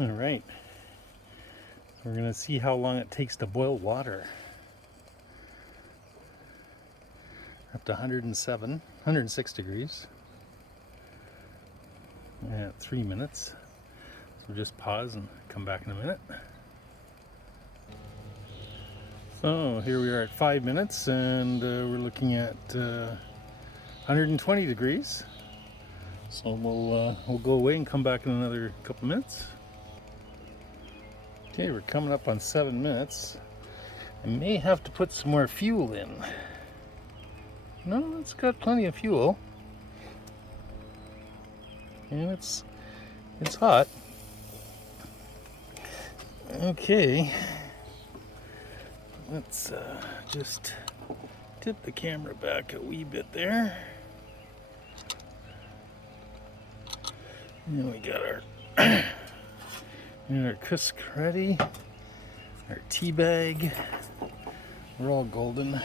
All right, we're gonna see how long it takes to boil water. Up to 106 degrees at 3 minutes. So just pause and come back in a minute. So here we are at 5 minutes, and we're looking at 120 degrees. So we'll go away and come back in another couple minutes. Okay, we're coming up on 7 minutes. I may have to put some more fuel in. No, it's got plenty of fuel, and it's hot. Okay, let's just tip the camera back a wee bit there. And we got our our crisp ready, our tea bag. We're all golden.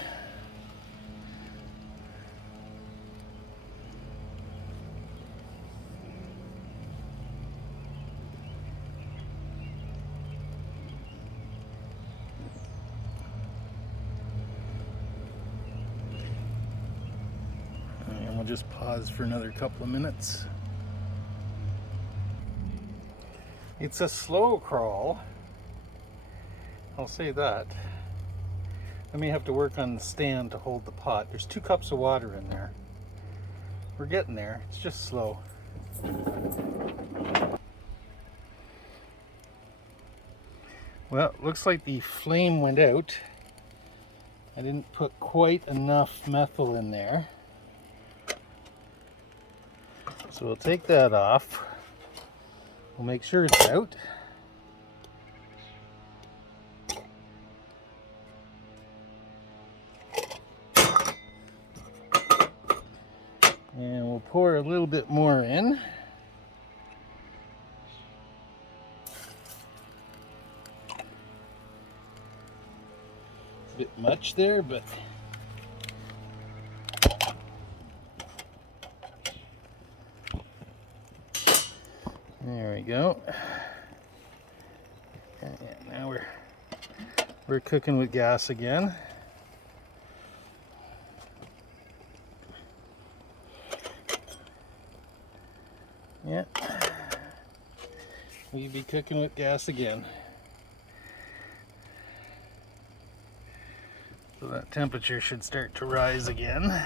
And we'll just pause for another couple of minutes. It's a slow crawl, I'll say that. I may have to work on the stand to hold the pot. There's 2 cups of water in there. We're getting there, it's just slow. Well, it looks like the flame went out. I didn't put quite enough methyl in there. So we'll take that off. We'll make sure it's out. And we'll pour a little bit more in. A bit much there, but there we go. And now we're cooking with gas again. Yeah, we'll be cooking with gas again. So that temperature should start to rise again.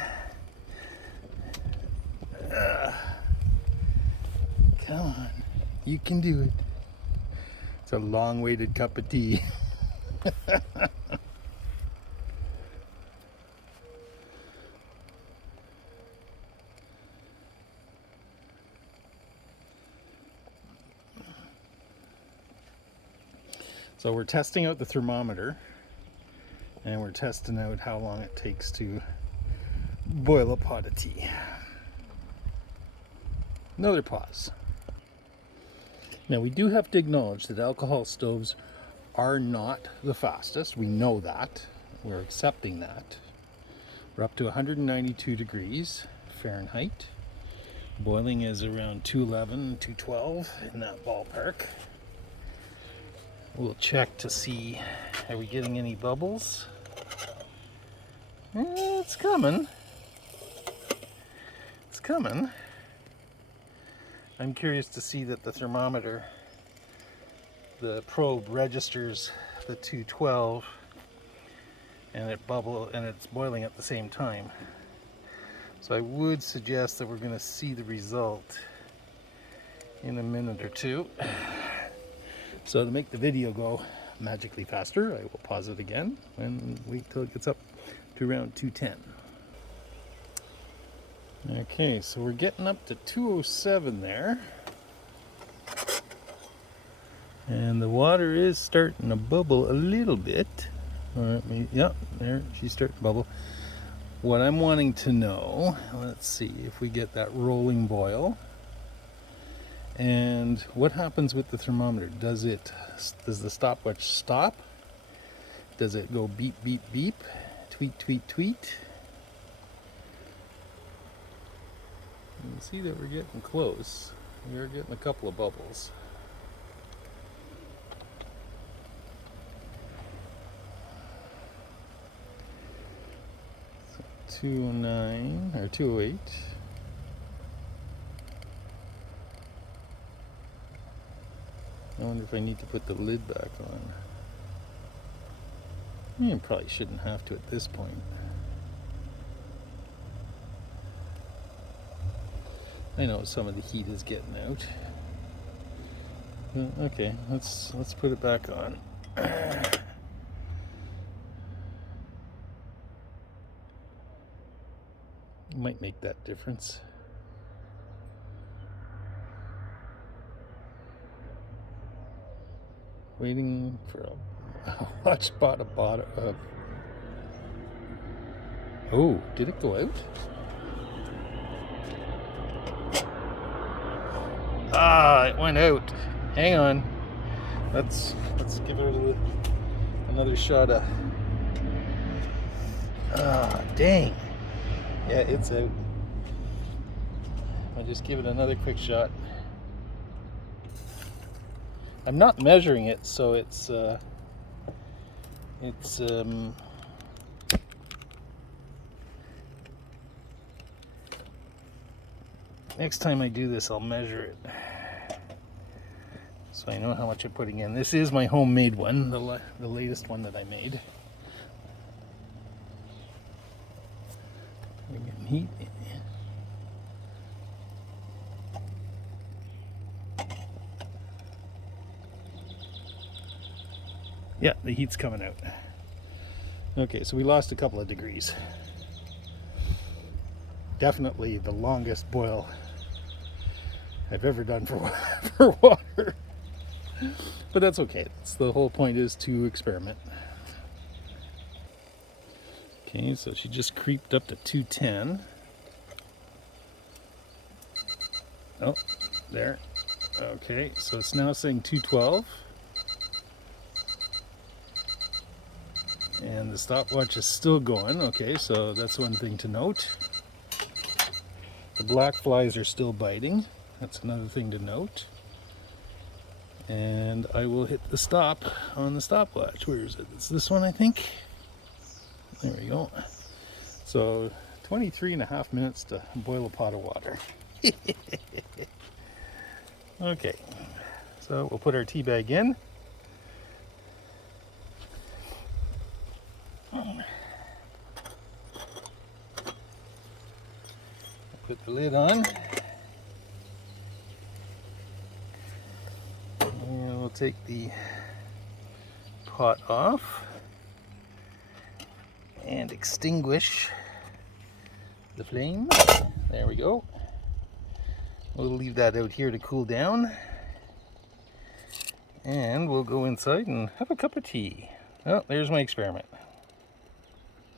Come on, you can do it. It's a long-awaited cup of tea. So we're testing out the thermometer, and we're testing out how long it takes to boil a pot of tea. Another pause. Now we do have to acknowledge that alcohol stoves are not the fastest. We know that. We're accepting that. We're up to 192 degrees Fahrenheit. Boiling is around 211, 212 in that ballpark. We'll check to see, are we getting any bubbles? It's coming. It's coming. I'm curious to see that the thermometer, the probe registers the 212 and it's boiling at the same time. So I would suggest that we're going to see the result in a minute or two. So to make the video go magically faster, I will pause it again and wait till it gets up to around 210. Okay, so we're getting up to 207 there. And the water is starting to bubble a little bit. Yeah, there, she's starting to bubble. What I'm wanting to know, let's see if we get that rolling boil. And what happens with the thermometer? Does the stopwatch stop? Does it go beep, beep, beep? Tweet, tweet, tweet? You can see that we're getting close. We're getting a couple of bubbles. 209 or 208. I wonder if I need to put the lid back on. I probably shouldn't have to at this point. I know some of the heat is getting out. Okay, let's put it back on. Might make that difference. Waiting for a watch spot bottom. Oh, did it go out? Ah, it went out. Hang on. Let's give it another shot of. Ah, dang. Yeah, it's out. I'll just give it another quick shot. I'm not measuring it, so it's next time I do this, I'll measure it so I know how much I'm putting in. This is my homemade one, the latest one that I made. We're getting heat. Yeah, the heat's coming out. Okay, so we lost a couple of degrees. Definitely the longest boil I've ever done for water. But that's okay. The whole point is to experiment. Okay, so she just creeped up to 210. Oh, there. Okay, so it's now saying 212. And the stopwatch is still going. Okay, so that's one thing to note. The black flies are still biting. That's another thing to note. And I will hit the stop on the stopwatch. Where is it? It's this one, I think. There we go. So 23.5 minutes to boil a pot of water. Okay, so we'll put our tea bag in. Put the lid on. And we'll take the pot off and extinguish the flame. There we go. We'll leave that out here to cool down. And we'll go inside and have a cup of tea. Oh, there's my experiment.